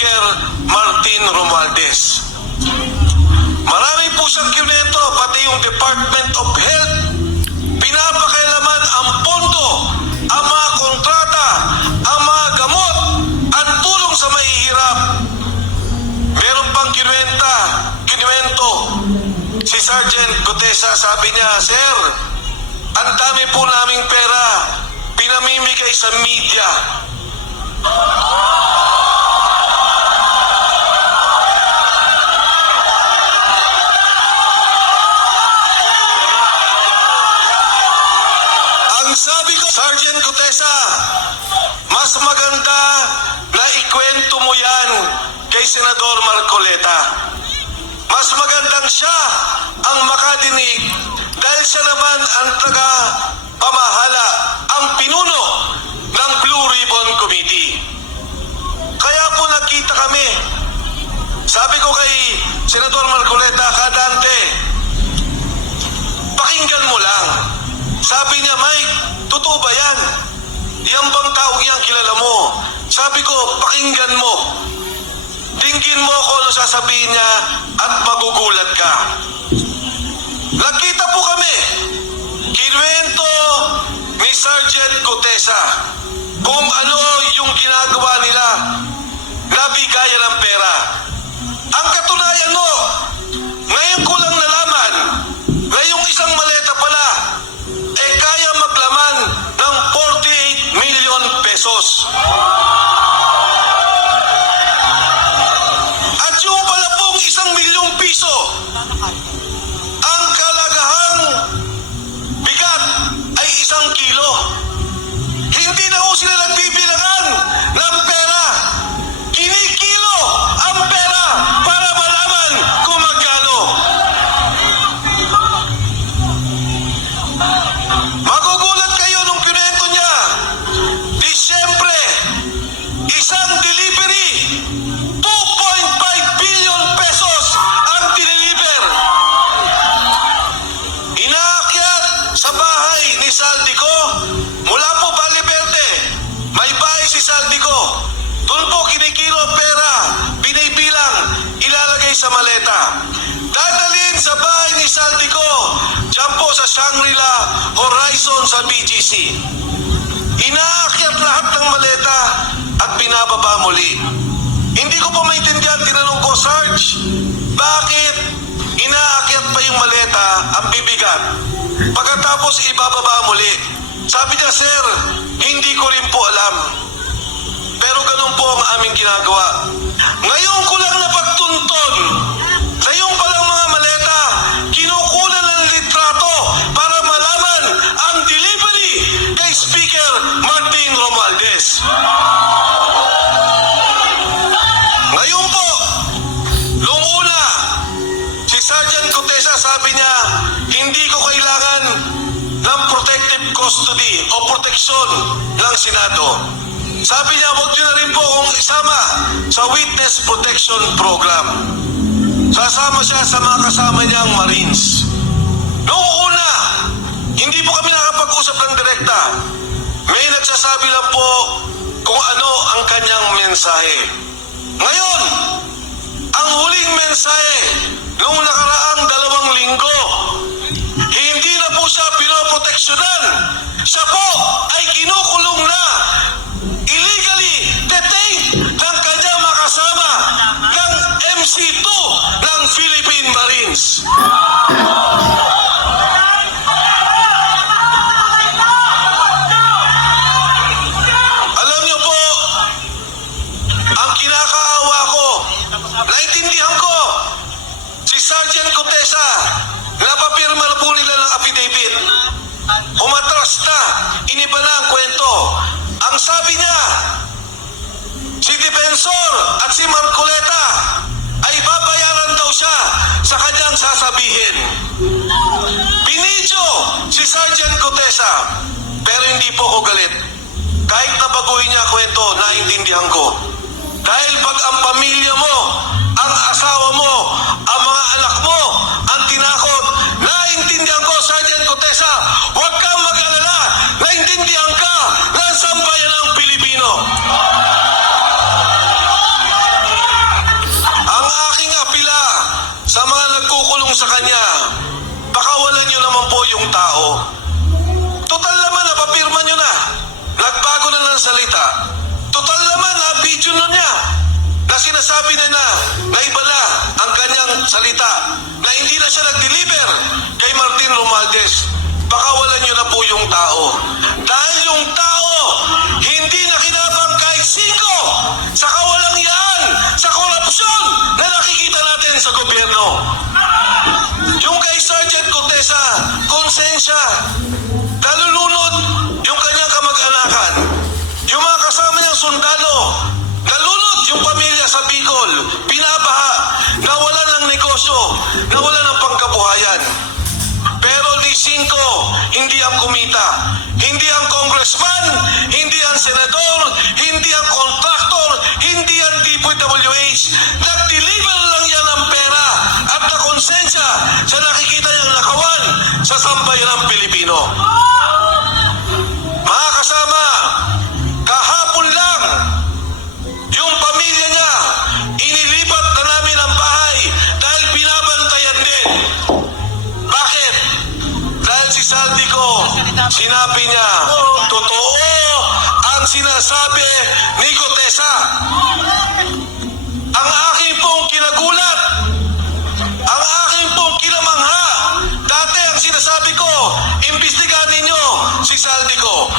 Speaker Martin Romualdez. Marami po siyang kinento, pati yung Department of Health. Pinapakailaman ang pondo, ang mga kontrata, ang mga gamot at tulong sa mahihirap. Meron pang kinuwento si Sergeant Gutesa, sabi niya, Sir, ang dami po naming pera pinamimigay sa media. Ang sabi ko, Sergeant Gutesa, mas maganda na ikwento mo yan kay Senador Marcoleta. Mas magandang siya ang makadinig dahil siya naman ang taga-pamahala, ang pinuno ng Blue Ribbon Committee. Kaya po nakita kami. Sabi ko kay Senador Marcoleta, Kadante, pakinggan mo lang. Sabi niya, Mike, totoo ba yan? Yan bang taong yan kilala mo? Sabi ko, pakinggan mo. Dinggin mo ako ano sasabihin niya at magugulat ka. Nakita po kami. Kinuwento ni Sergeant Gutesa kung ano yung ginagawa nila na bigayan ng pera. Ang katunayan mo, ngayon ko lang nalaman na yung isang maleta pala kaya maglaman ng 48 million pesos. At yung pala pong 1 milyong piso, ang kalagahang bigat ay 1 kilo. Hindi na ho sila nagbibilangan ng pera. Kinikilo ang pera para malaman kung magkano. Magugulat kayo nung pinento niya. Di siyempre, isang delivery, 2.5 billion pesos ang diniliver. Inaakyat sa bahay ni Saldico mula po Valle Verde. May bahay si Saldico. Doon po kinikilo pera, binibilang, ilalagay sa maleta. Dadalhin sa bahay ni Saldico, dyan po sa Shangri-La Horizon sa BGC. Inaakyat lahat ng maleta at binababa muli. Hindi ko po maintindihan, tinanong ko, Sarge, bakit inaakyat pa yung maleta, ang bibigat, pagkatapos ibababa muli? Sabi niya, Sir, hindi ko rin po alam. Pero ganun po ang aming ginagawa. Ngayon ko lang napagtunton sa yung palang mga maleta, kinukunan ng litrato para malaman ang delivery kay Speaker Martin Romualdez. Ngayon po, noong una, si Sergeant Gutesa sabi niya, hindi ko kailangan ng protective custody o proteksyon ng Senado. Sabi niya, huwag niyo na rin po kung isama sa Witness Protection Program. Sasama siya sa mga kasama niyang Marines. Noong una, hindi po kami nakapag-usap ng direkta. May nagsasabi lang po kung ano ang kanyang mensahe. Ngayon, ang huling mensahe noong nakaraang 2 linggo, hindi na po siya pinoproteksyonan. Siya po ay kinukulong na, illegally detained ng kanyang makasama ng MC2 ng Philippine Marines. Alam niyo po, ang kinakaawa ko, naintindihan ko, si Sergeant Gutesa, napapirma na po nila ng affidavit. Umatras na, iniba na ang kwento. Ang sabi niya, si Defensor at si Marcoleta ay babayaran daw siya sa kanyang sasabihin. Binidyo si Sergeant Gutesa, pero hindi po ako galit. Kahit nabaguhin niya kwento, naintindihan ko. Dahil pag ang pamilya mo, ang asawa mo, ang mga anak mo, ang tinakot, naintindihan ko, Sergeant Gutesa, huwag kang mag-alala, naintindihan ka ng sambayan ng Pilipino. yung tao. Total naman, napapirma nyo na. Nagbago na ng salita. Total naman, na-video nyo niya. Na sinasabi na na iba na ang kanyang salita. Na hindi na siya nag-deliver kay Martin Romualdez. Pakawalan nyo na po yung tao. Dahil yung tao, hindi na kinabang kahit singko sa kawalang yan, sa korupsyon na nakikita natin sa gobyerno. Yung kay Sergeant Cortesa, konsensya, nalulunod yung kanyang kamag-anakan. Yung mga kasama niyang sundalo, nalulunod yung pamilya sa Bicol, pinabaha, nawala ng negosyo, nawala ng pangkabuhayan. Pero ni Cinco, hindi ang kumita. Hindi ang congressman, hindi ang senador, hindi ang contractor, hindi ang DPWH. Nag-deliver lang yan ng pera at na konsensya sa nakikita niyang nakawan sa sambayan ng Pilipino. Mga kasama, kahapon lang, yung pamilya niya, inilipat na namin ang bahay dahil binabantayan din. Bakit? Dahil si Saldico, sinabi niya, totoo ang sinasabi ni Cortesa. Ang aking pong kinagulat, ang aking pong kinamangha, dati ang sinasabi ko, imbestigahan ninyo si Saldico.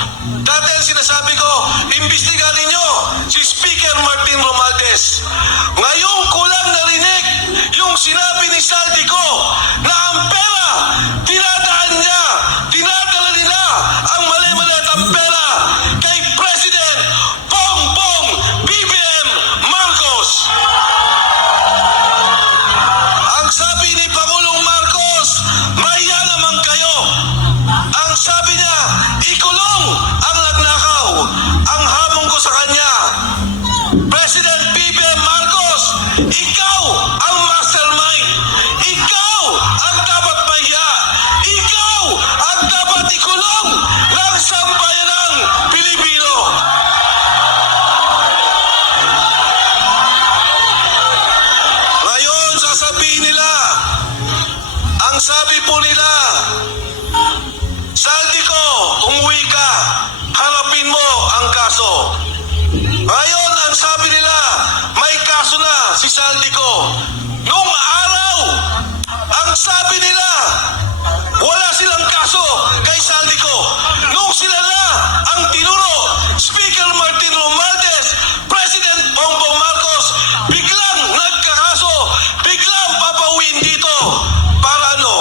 Dati ang sinasabi ko, imbestigahan ninyo si Speaker Martin Romualdez. Ngayon ko lang narinig yung sinabi ni Saldico na ang pera, dinadaan niya, dinadala nila ang mali-maliit ang pera kay President Bongbong BBM Marcos. Ang sabi ni Pangulong Marcos, maya naman kayo. Ang sabi niya, ikulong ang nagnakaw. Ang hamon ko sa kanya, President BBM Marcos, ikaw ang mastermind. Ikaw ang dapat mahiya. Ikaw ang dapat ikulong ng sambayanang Pilipino. Ngayon, sasabihin nila, ang sabi po nila, Saldico, umuwi ka, harapin mo ang kaso. Ngayon, ang sabi nila, may kaso na si Saldico. Nung araw, ang sabi nila, wala silang kaso kay Saldico. Nung sila na ang tinuro, Speaker Martin Romualdez, President Bongbong Marcos, biglang nagkakaso, biglang papauwiin dito. Para ano?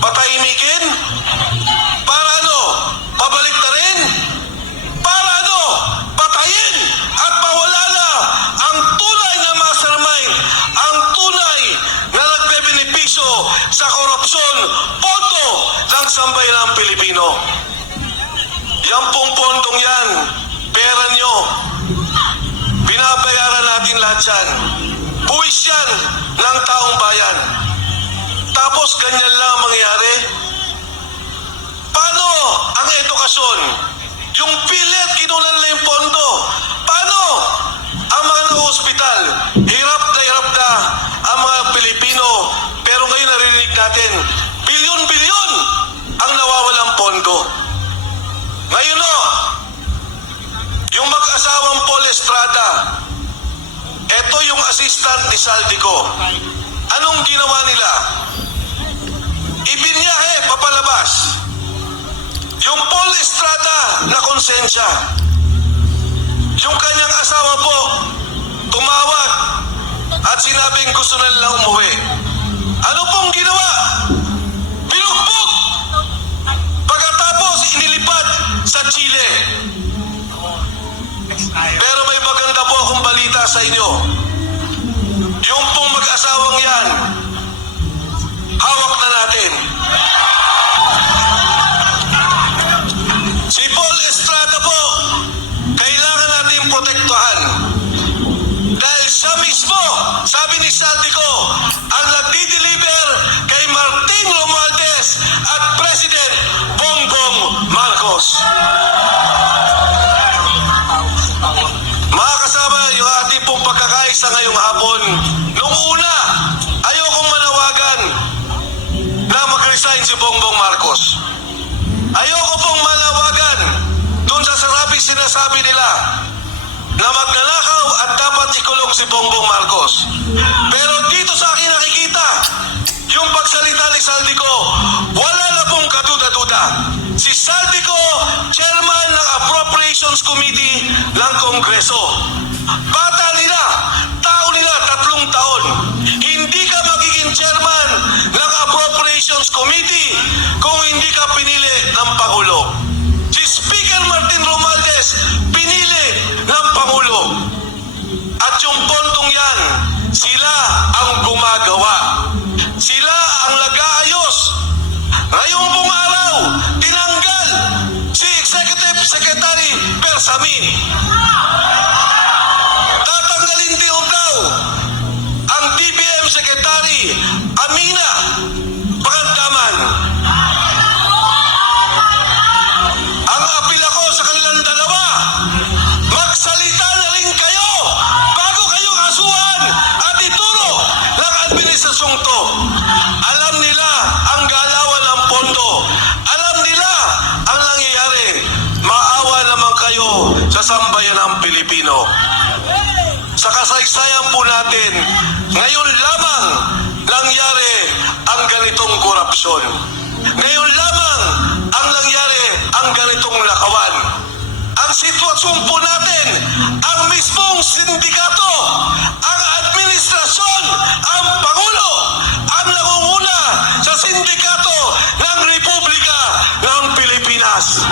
Patahimikin? Para ano? Pabalik na rin? Para ano? Patayin at mawala na ang tunay na mastermind, ang tunay na nagbebenepisyo sa korupsyon, pondo ng sambayanang Pilipino. Yan pong pondong yan, pera nyo, binabayaran natin lahat yan. Buwis yan ng taong bayan. Tapos ganyan lang mangyari. Paano ang edukasyon? Yung PhilHealth, kinunan nila yung pondo. Paano ang mga na-hospital? Hirap na ang mga Pilipino. Pero ngayon narinig natin, bilyon-bilyon ang nawawalang pondo. Ngayon o, yung mag-asawang Paul Estrada, eto yung assistant ni Saldico. Anong ginawa nila? Ibinyahe, papalabas. Yung Paul Estrada na konsensya. Yung kanyang asawa po, tumawag at sinabing gusto na nila umuwi. Ano pong ginawa? Binugbog! Pagkatapos, inilipad sa Chile. Pero may maganda po akong balita sa inyo. Yung pong mag-asawang yan, hawak na natin. Si Paul Estrada po, kailangan natin protektuhan. Dahil siya mismo, sabi ni Saldico, ang nagdi-deliver kay Martin Romualdez at President Bongbong Marcos. Mga kasama, yung ating pong pagkakaisa ngayong hapon, nung una, ayokong manawagan na mag-resign si Bongbong Marcos. Ayoko pong malawagan doon sa sarabi sinasabi nila na magnanakaw at dapat ikulong si Bongbong Marcos. Pero dito sa akin nakikita, yung pagsalita ni Saldico, wala na pong kaduda-duda. Si Saldico, chairman ng Appropriations Committee ng Kongreso. Bata nila, tao nila, 3 taon. Hindi ka magiging chairman ng Appropriations Committee kung hindi ka pinili ng Pangulo. Si Speaker Martin Romualdez, pinili ng Pangulo. At yung pontong yan, sila ang gumagawa. Sila ang nag-aayos. Ngayong pong araw, tinanggal si Executive Secretary Bersamin. Tatanggalin din daw ang DBM Secretary Amina Pagandaman. Ang apil ako sa kanilang dalawa, magsalita na rin kayo bago kayo kasuhan at ituro ng administrasyong to. Alam nila ang galawan ng pondo. Alam nila ang nangyayari. Maawa naman kayo sa sambayan ng Pilipino. Sa kasaysayan po natin, ngayon lamang nangyari ang ganitong korupsyon. Ngayon lamang ang nangyari ang ganitong lakawan. Ang sitwasyon po natin, ang mismong sindikato, ang administrasyon, ang Pangulo, ang nangunguna sa sindikato ng Republika ng Pilipinas.